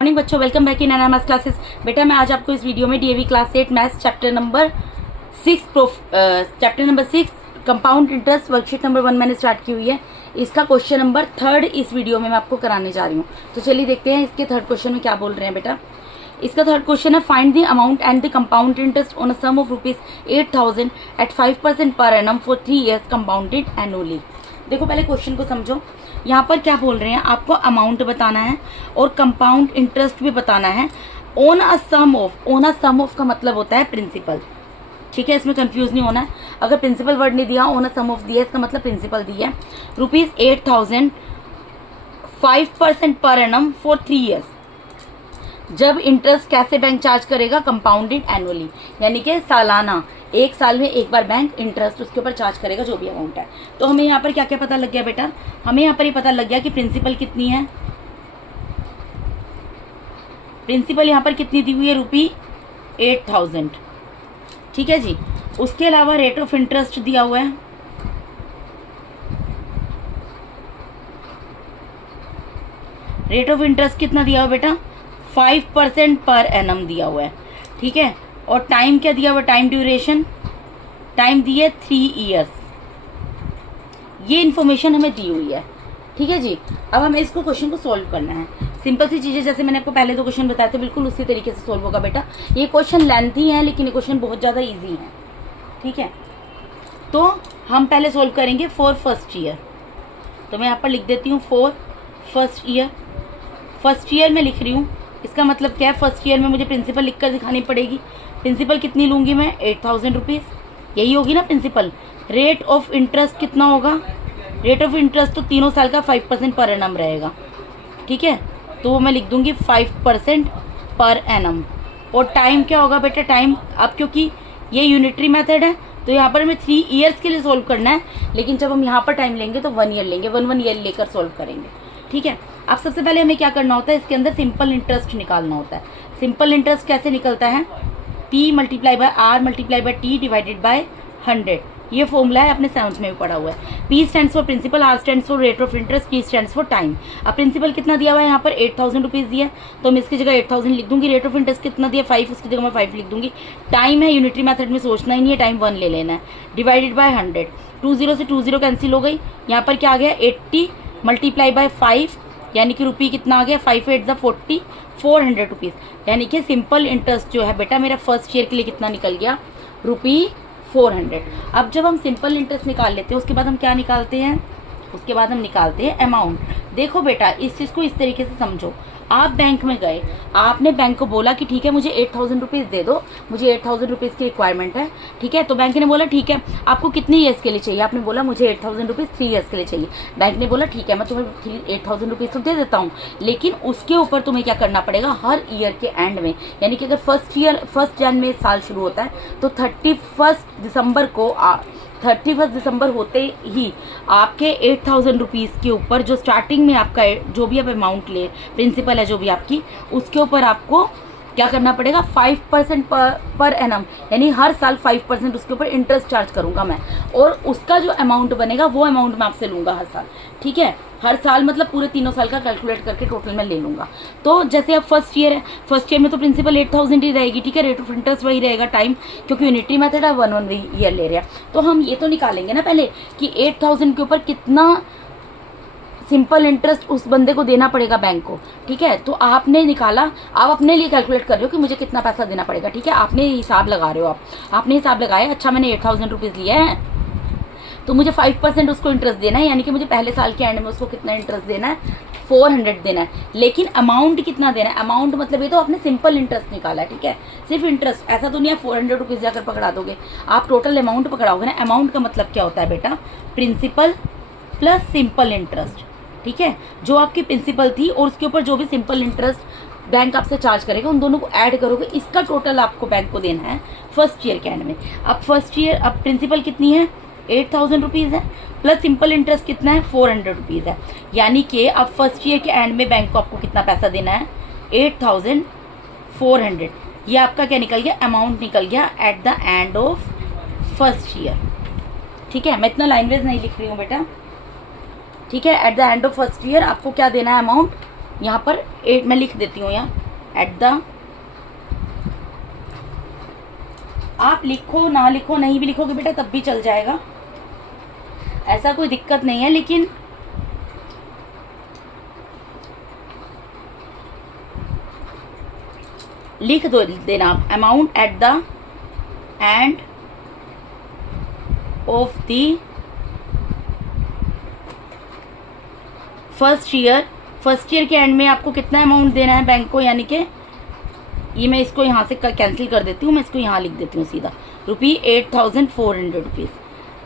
Morning बच्चों, welcome back in NMS classes. बेटा मैं आज आपको इस वीडियो में DAV class 8 maths chapter number 6 compound interest worksheet number 1 मैंने स्टार्ट की हुई है। इसका क्वेश्चन नंबर 3 इस वीडियो में मैं आपको कराने जा रही हूँ। तो चलिए देखते हैं इसके थर्ड क्वेश्चन में क्या बोल रहे हैं बेटा। इसका थर्ड क्वेश्चन है, find the amount and the compound interest on a sum of ₹8,000 at 5% per annum for 3 years compounded annually. देखो पहले क्वेश्चन को समझो। यहाँ पर क्या बोल रहे हैं, आपको अमाउंट बताना है और कंपाउंड इंटरेस्ट भी बताना है on a sum of. On a sum of का मतलब होता है प्रिंसिपल, ठीक है, इसमें कंफ्यूज नहीं होना है। अगर प्रिंसिपल वर्ड नहीं दिया, ऑन अ सम ऑफ दिया, इसका मतलब प्रिंसिपल दिया है। ₹8,000 5% पर एनम फॉर 3 years। जब इंटरेस्ट कैसे बैंक चार्ज करेगा, कंपाउंडेड एनुअली, यानी कि सालाना, एक साल में एक बार बैंक इंटरेस्ट उसके ऊपर चार्ज करेगा जो भी अमाउंट है। तो हमें यहाँ पर क्या क्या पता लग गया बेटा, हमें यहाँ पर ये पता लग गया कि प्रिंसिपल कितनी है। प्रिंसिपल यहाँ पर कितनी दी हुई है, ₹8,000, ठीक है जी। उसके अलावा रेट ऑफ इंटरेस्ट दिया हुआ है, रेट ऑफ इंटरेस्ट कितना दिया हुआ बेटा, 5% पर एनम दिया हुआ है, ठीक है। और टाइम क्या दिया हुआ, टाइम ड्यूरेशन, टाइम दी है 3 years। ये इन्फॉर्मेशन हमें दी हुई है, ठीक है जी। अब हमें इसको क्वेश्चन को सॉल्व करना है। सिंपल सी चीज़ें, जैसे मैंने आपको पहले 2 क्वेश्चन बताए थे, बिल्कुल उसी तरीके से सॉल्व होगा बेटा। ये क्वेश्चन लेंथी है लेकिन ये क्वेश्चन बहुत ज़्यादा ईजी है, ठीक है। तो हम पहले सॉल्व करेंगे फॉर फर्स्ट ईयर। तो मैं यहाँ पर लिख देती हूँ for first year. First year में लिख रही हूँ, इसका मतलब क्या है, फर्स्ट ईयर में मुझे प्रिंसिपल लिखकर दिखानी पड़ेगी। प्रिंसिपल कितनी लूँगी मैं, ₹8,000, यही होगी ना प्रिंसिपल। रेट ऑफ इंटरेस्ट कितना होगा, रेट ऑफ इंटरेस्ट तो तीनों साल का 5% पर एनम रहेगा, ठीक है। तो वो मैं लिख दूँगी 5% पर एनम। और टाइम क्या होगा बेटा, टाइम, अब क्योंकि ये यूनिटरी मेथड है तो यहाँ पर हमें 3 years के लिए सोल्व करना है, लेकिन जब हम यहाँ पर टाइम लेंगे तो 1 year लेंगे, 1 year लेकर सोल्व करेंगे, ठीक है। अब सबसे पहले हमें क्या करना होता है, इसके अंदर सिंपल इंटरेस्ट निकालना होता है। सिंपल इंटरेस्ट कैसे निकलता है, P × R × T divided by 100। ये फॉर्मूला है, अपने 7th में भी पढ़ा हुआ है। P stands for principal, R stands for rate of interest, T stands for time. अब प्रिंसिपल कितना दिया हुआ है, यहाँ पर ₹8,000 दिया है, तो मैं इसकी जगह 8,000 लिख दूंगी। रेट ऑफ इंटरेस्ट कितना दिया, 5, उसकी जगह मैं 5 लिख दूंगी। टाइम है, यूनिटरी मेथड में सोचना ही नहीं है, टाइम 1 ले लेना है, डिवाइडेड बाय 100। 20 से 20 कैंसिल हो गई। यहाँ पर क्या आ गया, 80 × 5, यानी कि रुपये कितना आ गया, 5 8 40, ₹400। यानी कि सिंपल इंटरेस्ट जो है बेटा मेरा फर्स्ट ईयर के लिए कितना निकल गया, ₹400। अब जब हम सिंपल इंटरेस्ट निकाल लेते हैं, उसके बाद हम क्या निकालते हैं, उसके बाद हम निकालते हैं अमाउंट। देखो बेटा, इस चीज़ को इस तरीके से समझो। आप बैंक में गए, आपने बैंक को बोला कि ठीक है मुझे ₹8,000 दे दो, मुझे ₹8,000 की रिक्वायरमेंट है, ठीक है। तो बैंक ने बोला ठीक है, आपको कितने ईयर्स के लिए चाहिए, आपने बोला मुझे ₹8,000 3 years के लिए चाहिए। बैंक ने बोला ठीक है, मैं तुम्हें ₹8,000 तो दे देता हूँ, लेकिन उसके ऊपर तुम्हें क्या करना पड़ेगा, हर ईयर के एंड में, यानी कि अगर फर्स्ट जन में साल शुरू होता है तो 31 दिसंबर होते ही आपके ₹8,000 के ऊपर, जो स्टार्टिंग में आपका जो भी आप अमाउंट ले, प्रिंसिपल है जो भी आपकी, उसके ऊपर आपको क्या करना पड़ेगा, 5% पर एनम, यानी हर साल 5% उसके ऊपर इंटरेस्ट चार्ज करूंगा मैं। और उसका जो अमाउंट बनेगा वो अमाउंट मैं आपसे लूँगा हर साल, ठीक है। हर साल मतलब पूरे तीनों साल का कैलकुलेट करके टोटल में ले लूँगा। तो जैसे अब फर्स्ट ईयर है, फर्स्ट ईयर में तो प्रिंसिपल 8,000 ही रहेगी, ठीक है। रेट ऑफ इंटरेस्ट वही रहेगा, टाइम क्योंकि यूनिटरी मेथड है, 1 year ले रहा है। तो हम ये तो निकालेंगे ना पहले कि 8,000 के ऊपर कितना सिंपल इंटरेस्ट उस बंदे को देना पड़ेगा बैंक को, ठीक है। तो आपने निकाला, आप अपने लिए कैलकुलेट कर रहे हो कि मुझे कितना पैसा देना पड़ेगा, ठीक है। आपने हिसाब लगा रहे हो, आपने हिसाब लगाया, अच्छा मैंने ₹8,000 लिया है तो मुझे 5% उसको इंटरेस्ट देना है, यानी कि मुझे पहले साल के एंड में उसको कितना इंटरेस्ट देना है, 400 देना है। लेकिन अमाउंट कितना देना है, अमाउंट मतलब ये तो आपने सिंपल इंटरेस्ट निकाला है, ठीक है। सिर्फ इंटरेस्ट, ऐसा तो नहीं है ₹400 जाकर पकड़ा दोगे, आप टोटल अमाउंट पकड़ाओगे ना। अमाउंट का मतलब क्या होता है बेटा, प्रिंसिपल प्लस सिंपल इंटरेस्ट, ठीक है। जो आपकी प्रिंसिपल थी और उसके ऊपर जो भी सिंपल इंटरेस्ट बैंक आपसे चार्ज करेगा, उन दोनों को ऐड करोगे, इसका टोटल आपको बैंक को देना है फर्स्ट ईयर के एंड में। अब फर्स्ट ईयर, अब प्रिंसिपल कितनी है, ₹8,000 है, प्लस सिंपल इंटरेस्ट कितना है, ₹400 है। यानी कि अब फर्स्ट ईयर के एंड में बैंक को आपको कितना पैसा देना है, 8,400। ये आपका क्या निकल गया, अमाउंट निकल गया at the end of first year, ठीक है। मैं इतना लाइन वाइज नहीं लिख रही हूँ बेटा, ठीक है। Eight the end of first year आपको क्या देना है, अमाउंट यहाँ पर 8 मैं लिख देती हूँ यहाँ एट द, आप लिखो ना लिखो, नहीं भी लिखोगे बेटा तब भी चल जाएगा, ऐसा कोई दिक्कत नहीं है, लेकिन लिख दो देना आप amount at the end of the first year. First year के एंड में आपको कितना अमाउंट देना है बैंक को, यानी कि ये मैं इसको यहाँ से कैंसिल कर देती हूँ, मैं इसको यहाँ लिख देती हूँ सीधा, ₹8,400।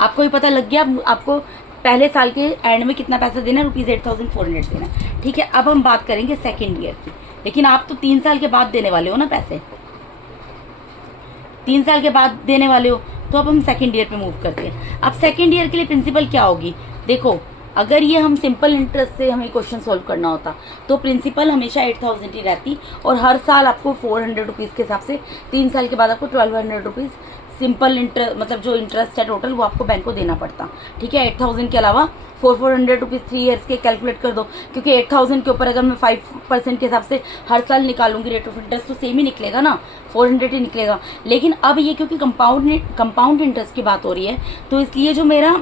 आपको ये पता लग गया आपको पहले साल के एंड में कितना पैसा देना है, ₹8,400 देना है। ठीक है, अब हम बात करेंगे सेकेंड ईयर की, लेकिन आप तो 3 साल के बाद देने वाले हो ना पैसे, 3 साल के बाद देने वाले हो, तो अब हम सेकेंड ईयर पे मूव करते हैं। अब सेकेंड ईयर के लिए प्रिंसिपल क्या होगी, देखो अगर ये हम सिंपल इंटरेस्ट से हमें क्वेश्चन सॉल्व करना होता तो प्रिंसिपल हमेशा 8,000 ही रहती, और हर साल आपको ₹400 के हिसाब से 3 साल के बाद आपको ₹1,200 सिंपल इंटरेस्ट, मतलब जो इंटरेस्ट है टोटल वो आपको बैंक को देना पड़ता। ठीक है, 8,000 के अलावा ₹400 3 ईयर्स के कैलकुलेट कर दो, क्योंकि 8,000 के ऊपर अगर मैं 5% के हिसाब से हर साल निकालूंगी रेट ऑफ इंटरेस्ट तो सेम ही निकलेगा ना, 400 ही निकलेगा। लेकिन अब ये क्योंकि कंपाउंड इंटरेस्ट की बात हो रही है, तो इसलिए जो मेरा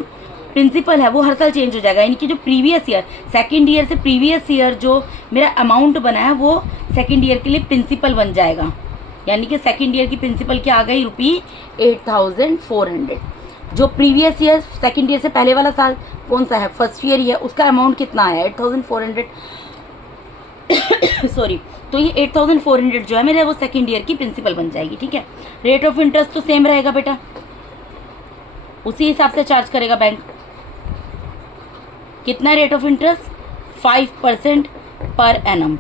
प्रिंसिपल है वो हर साल चेंज हो जाएगा, यानी कि जो प्रीवियस ईयर सेकेंड ईयर से प्रीवियस ईयर जो मेरा अमाउंट बना है वो सेकेंड ईयर के लिए प्रिंसिपल बन जाएगा, यानी कि सेकेंड ईयर की प्रिंसिपल क्या आ गई, ₹8,400। जो प्रीवियस ईयर सेकेंड ईयर से पहले वाला साल कौन सा है, फर्स्ट ईयर ही है, उसका अमाउंट कितना आया 8,400 सॉरी, तो ये 8,400 जो है मेरे वो सेकेंड ईयर की प्रिंसिपल बन जाएगी। ठीक है, रेट ऑफ इंटरेस्ट तो सेम रहेगा बेटा, उसी हिसाब से चार्ज करेगा बैंक। कितना rate of interest, 5% per annum,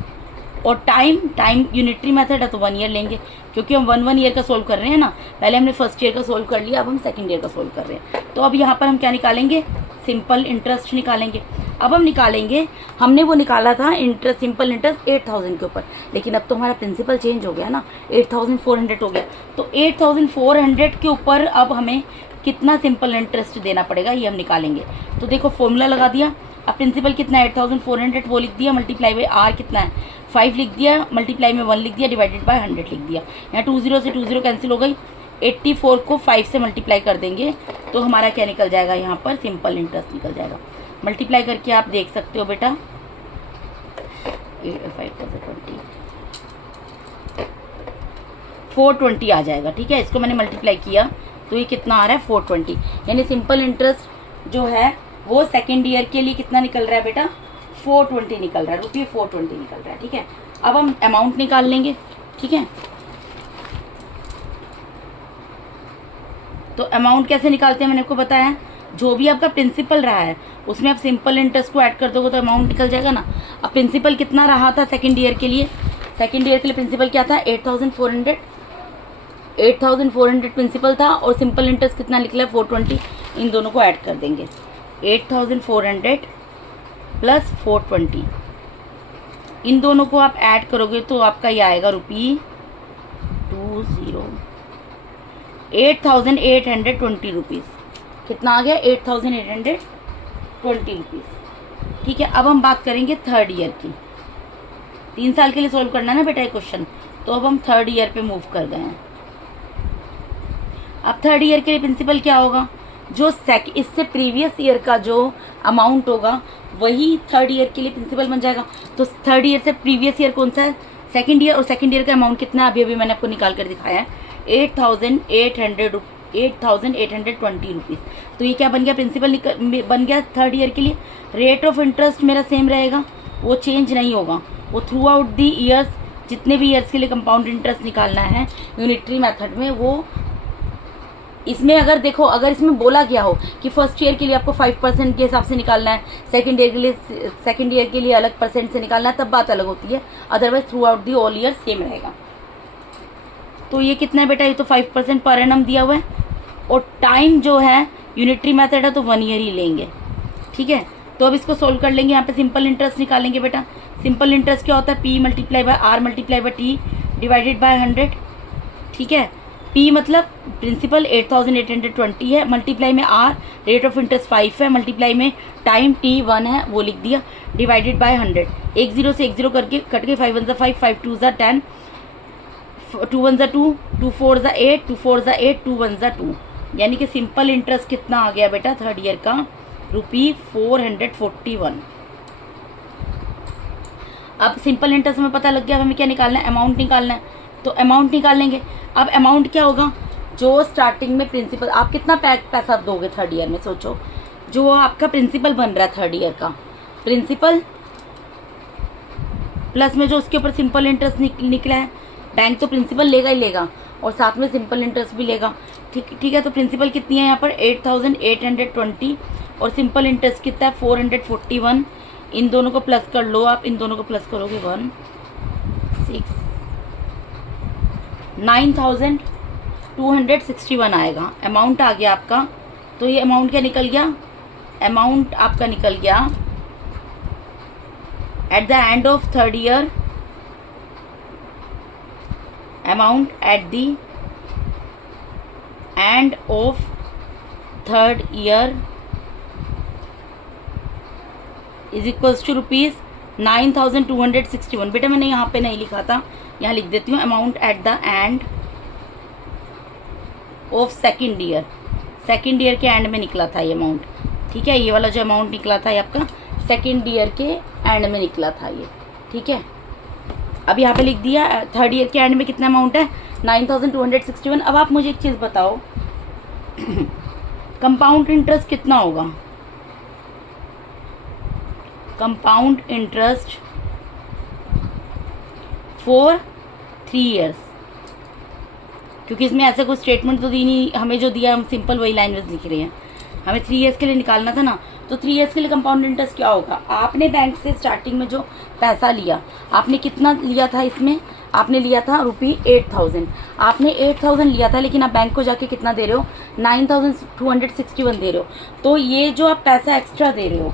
और टाइम यूनिटरी मेथड है तो 1 ईयर लेंगे, क्योंकि हम 1 ईयर का सोल्व कर रहे हैं ना, पहले हमने फर्स्ट ईयर का सोल्व कर लिया, अब हम सेकंड ईयर का सोल्व कर रहे हैं। तो अब यहाँ पर हम क्या निकालेंगे, सिंपल इंटरेस्ट निकालेंगे। अब हम निकालेंगे, हमने वो निकाला था इंटरेस्ट, सिंपल इंटरेस्ट 8,000 के ऊपर, लेकिन अब तो हमारा प्रिंसिपल चेंज हो गया ना, 8,400 हो गया, तो 8,400 के ऊपर अब हमें कितना सिंपल इंटरेस्ट देना पड़ेगा ये हम निकालेंगे। तो देखो फॉर्मूला लगा दिया, अब प्रिंसिपल कितना है 8,400 वो लिख दिया, मल्टीप्लाई बाई आर कितना है 5 लिख दिया, मल्टीप्लाई में 1 लिख दिया, डिवाइडेड बाय 100 लिख दिया। यहाँ 20 से 20 कैंसिल हो गई, 84 को 5 से मल्टीप्लाई कर देंगे तो हमारा क्या निकल जाएगा, यहाँ पर सिंपल इंटरेस्ट निकल जाएगा। मल्टीप्लाई करके आप देख सकते हो बेटा, 420 आ जाएगा। ठीक है, इसको मैंने मल्टीप्लाई किया तो ये कितना आ रहा है 420, यानी सिंपल इंटरेस्ट जो है वो सेकेंड ईयर के लिए कितना निकल रहा है बेटा, 420 निकल रहा है, ₹420 निकल रहा है। ठीक है, अब हम अमाउंट निकाल लेंगे। ठीक है, तो अमाउंट कैसे निकालते हैं मैंने आपको बताया, जो भी आपका प्रिंसिपल रहा है उसमें आप सिंपल इंटरेस्ट को ऐड कर दोगे तो अमाउंट निकल जाएगा ना। अब प्रिंसिपल कितना रहा था सेकेंड ईयर के लिए, सेकेंड ईयर के लिए प्रिंसिपल क्या था 8,400 प्रिंसिपल था, और सिंपल इंटरेस्ट कितना निकला 420, इन दोनों को ऐड कर देंगे, 8,400 प्लस 420, इन दोनों को आप ऐड करोगे तो आपका ये आएगा ₹8,820। कितना आ गया, 8,820 रुपीज़। ठीक है, अब हम बात करेंगे थर्ड ईयर की, 3 साल के लिए सोल्व करना है ना बेटा ये क्वेश्चन, तो अब हम थर्ड ईयर पे मूव कर गए हैं। अब थर्ड ईयर के लिए प्रिंसिपल क्या होगा, जो इससे प्रीवियस ईयर का जो अमाउंट होगा वही थर्ड ईयर के लिए प्रिंसिपल बन जाएगा। तो थर्ड ईयर से प्रीवियस ईयर कौन सा है, सेकंड ईयर, और सेकंड ईयर का अमाउंट कितना है अभी मैंने आपको निकाल कर दिखाया है 8,820 रुपीज़। तो ये क्या बन गया, प्रिंसिपल बन गया थर्ड ईयर के लिए। रेट ऑफ इंटरेस्ट मेरा सेम रहेगा, वो चेंज नहीं होगा, वो थ्रू आउट दी ईयर्स, जितने भी ईयर्स के लिए कंपाउंड इंटरेस्ट निकालना है यूनिटरी मेथड में, वो इसमें अगर देखो, अगर इसमें बोला गया हो कि फर्स्ट ईयर के लिए आपको 5% के हिसाब से निकालना है, सेकंड ईयर के लिए अलग परसेंट से निकालना है, तब बात अलग होती है, otherwise through out the all year same रहेगा। तो ये कितना है बेटा, ये तो 5% पर एनम दिया हुआ है, और टाइम जो है यूनिटरी मेथड है तो 1 ईयर ही लेंगे। ठीक है, तो अब इसको सोल्व कर लेंगे, यहाँ पे सिंपल इंटरेस्ट निकालेंगे बेटा। सिंपल इंटरेस्ट क्या होता है, P multiply by R multiply by T divided by 100। ठीक है, P मतलब प्रिंसिपल 8820 है, मल्टीप्लाई में R, रेट ऑफ इंटरेस्ट 5 है, मल्टीप्लाई में टाइम T 1 है, वो लिख दिया, डिवाइडेड बाय 100। एक जीरो से एक जीरो करके कट के 5 1 ज़ा 5, 5 2 ज़ा 10, 2 1 ज़ा 2, 2 4 ज़ा 8, 2 4 ज़ा 8, 2 1 ज़ा 2, यानी कि सिंपल इंटरेस्ट कितना आ गया बेटा थर्ड ईयर का, ₹441। अब सिंपल इंटरेस्ट में पता लग गया, अब हमें क्या निकालना है, अमाउंट निकालना है, तो अमाउंट निकाल लेंगे। अब अमाउंट क्या होगा, जो स्टार्टिंग में प्रिंसिपल, आप कितना पैसा दोगे थर्ड ईयर में, सोचो, जो आपका प्रिंसिपल बन रहा है थर्ड ईयर का, प्रिंसिपल प्लस में जो उसके ऊपर सिंपल इंटरेस्ट निकला है, बैंक तो प्रिंसिपल लेगा ही लेगा और साथ में सिंपल इंटरेस्ट भी लेगा, ठीक है। तो प्रिंसिपल कितनी है यहाँ पर 8820 और सिंपल इंटरेस्ट कितना है 441। इन दोनों को प्लस कर लो आप, इन दोनों को प्लस करोगे 9261 आएगा, अमाउंट आ गया आपका। तो ये अमाउंट क्या निकल गया, अमाउंट आपका निकल गया at the end of third year, amount at the end of third year is equals to ₹9261। बेटा मैंने यहाँ पे नहीं लिखा था, यहाँ लिख देती हूँ, amount at the end of second year, second year के एंड में निकला था ये अमाउंट, ठीक है। ये वाला जो अमाउंट निकला था ये आपका सेकेंड ईयर के एंड में निकला था ये, ठीक है। अब यहाँ पे लिख दिया थर्ड ईयर के एंड में कितना अमाउंट है 9261। अब आप मुझे एक चीज़ बताओ, कंपाउंड इंटरेस्ट कितना होगा, कंपाउंड इंटरेस्ट फॉर 3 ईयर्स, क्योंकि इसमें ऐसे कोई स्टेटमेंट तो दी नहीं, हमें जो दिया हम सिंपल वही लाइन में लिख रहे हैं, हमें 3 ईयर्स के लिए निकालना था ना। तो 3 ईयर्स के लिए कंपाउंड इंटरेस्ट क्या होगा, आपने बैंक से स्टार्टिंग में जो पैसा लिया, आपने कितना लिया था, इसमें आपने लिया था ₹8000, आपने 8000 लिया था, लेकिन आप बैंक को जाके कितना दे रहे हो 9261 दे रहे हो। तो ये जो आप पैसा एक्स्ट्रा दे रहे हो,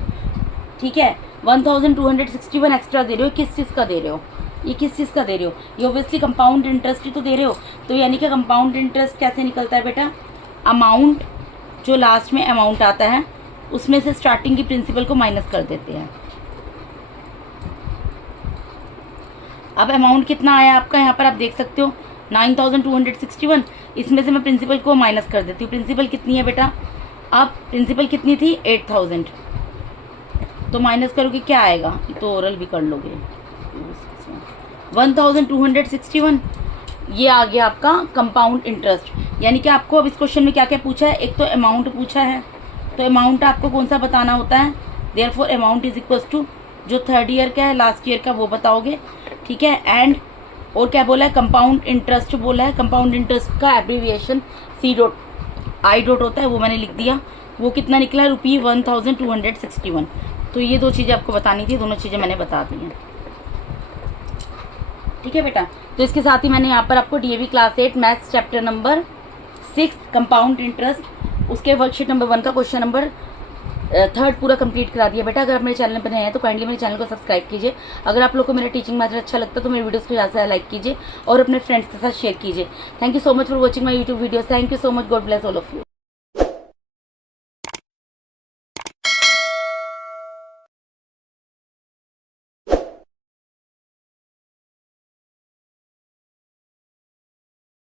ठीक है, 1261 एक्स्ट्रा दे रहे हो, किस चीज़ का दे रहे हो, ये किस चीज़ का दे रहे हो, ये ऑब्वियसली कंपाउंड इंटरेस्ट ही तो दे रहे हो। तो यानी कि कंपाउंड इंटरेस्ट कैसे निकलता है बेटा, अमाउंट जो लास्ट में अमाउंट आता है उसमें से स्टार्टिंग की प्रिंसिपल को माइनस कर देते हैं। अब अमाउंट कितना आया आपका, यहाँ पर आप देख सकते हो 9261, इसमें से मैं प्रिंसिपल को माइनस कर देती हूँ। प्रिंसिपल कितनी है बेटा, अब प्रिंसिपल कितनी थी 8000, तो माइनस करोगे क्या आएगा, तो ओरल भी कर लोगे, 1261, ये आ गया आपका कंपाउंड इंटरेस्ट। यानी कि आपको अब इस क्वेश्चन में क्या क्या पूछा है, एक तो अमाउंट पूछा है, तो अमाउंट आपको कौन सा बताना होता है, therefore amount is equals to जो थर्ड ईयर का है लास्ट ईयर का वो बताओगे, ठीक है। एंड और क्या बोला है, कंपाउंड इंटरेस्ट बोला है, कंपाउंड इंटरेस्ट का एब्रीविएशन C.I. होता है, वो मैंने लिख दिया, वो कितना निकला ₹1261। तो ये दो चीज़ें आपको बतानी थी, दोनों चीज़ें मैंने बता दी हैं, ठीक है बेटा। तो इसके साथ ही मैंने यहाँ पर आपको DAV class 8 maths chapter number 6 compound interest, उसके वर्कशीट नंबर 1 का क्वेश्चन नंबर 3 पूरा कंप्लीट करा दिया बेटा। अगर आप मेरे चैनल पर नए हैं तो काइंडली मेरे चैनल को सब्सक्राइब कीजिए। अगर आप लोग को मेरा टीचिंग मैथड अच्छा लगता है तो मेरे वीडियोस को ज़्यादा से लाइक कीजिए और अपने फ्रेंड्स के साथ शेयर कीजिए। Thank you so much for watching my YouTube videos. Thank you so much, God bless all of you.